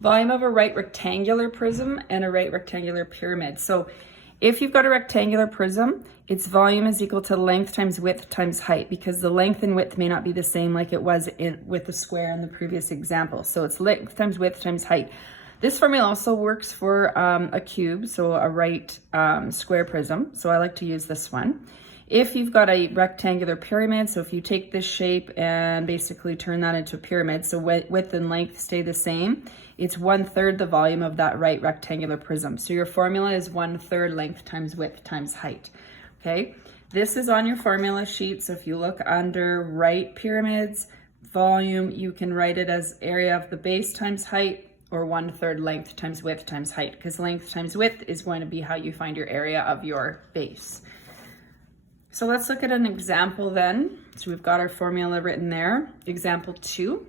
Volume of a right rectangular prism and a right rectangular pyramid. So if you've got a rectangular prism, its volume is equal to length times width times height, because the length and width may not be the same like it was with the square in the previous example. So it's length times width times height. This formula also works for a cube, so a right square prism. So I like to use this one. If you've got a rectangular pyramid, so if you take this shape and basically turn that into a pyramid, so width and length stay the same, it's 1/3 the volume of that right rectangular prism. So your formula is 1/3 length times width times height, okay? This is on your formula sheet, so if you look under right pyramids, volume, you can write it as area of the base times height, or 1/3 length times width times height, because length times width is going to be how you find your area of your base. So let's look at an example then. So we've got our formula written there. Example 2.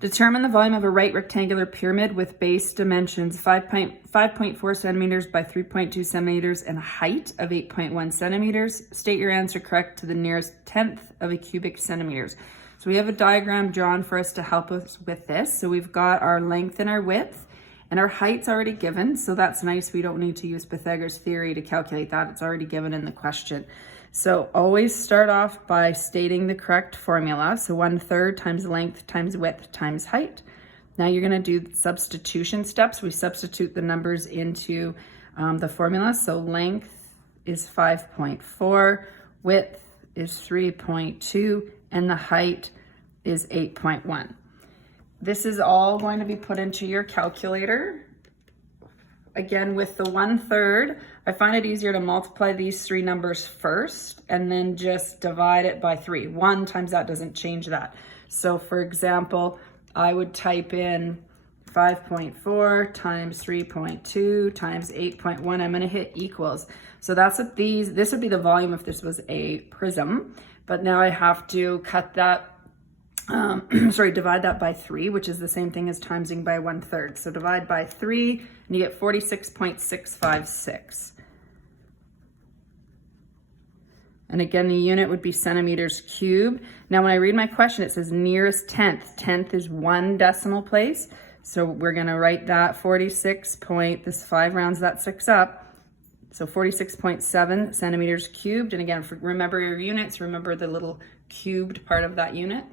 Determine the volume of a right rectangular pyramid with base dimensions 5.4 centimeters by 3.2 centimeters and a height of 8.1 centimeters. State your answer correct to the nearest tenth of a cubic centimeters. So we have a diagram drawn for us to help us with this. So we've got our length and our width, and our height's already given, so that's nice. We don't need to use Pythagoras theory to calculate that. It's already given in the question. So always start off by stating the correct formula. So 1/3 times length times width times height. Now you're gonna do substitution steps. We substitute the numbers into the formula. So length is 5.4, width is 3.2, and the height is 8.1. This is all going to be put into your calculator. Again, with the 1/3, I find it easier to multiply these three numbers first and then just divide it by 3. 1 times that doesn't change that. So for example, I would type in 5.4 times 3.2 times 8.1. I'm going to hit equals. So that's what this would be the volume if this was a prism. But now I have to cut that, divide that by 3, which is the same thing as timesing by 1/3. So divide by 3, and you get 46.656. And again, the unit would be centimeters cubed. Now, when I read my question, it says nearest tenth. Tenth is 1 decimal place. So we're going to write that this 5 rounds that 6 up. So 46.7 centimeters cubed. And again, remember your units, remember the little cubed part of that unit.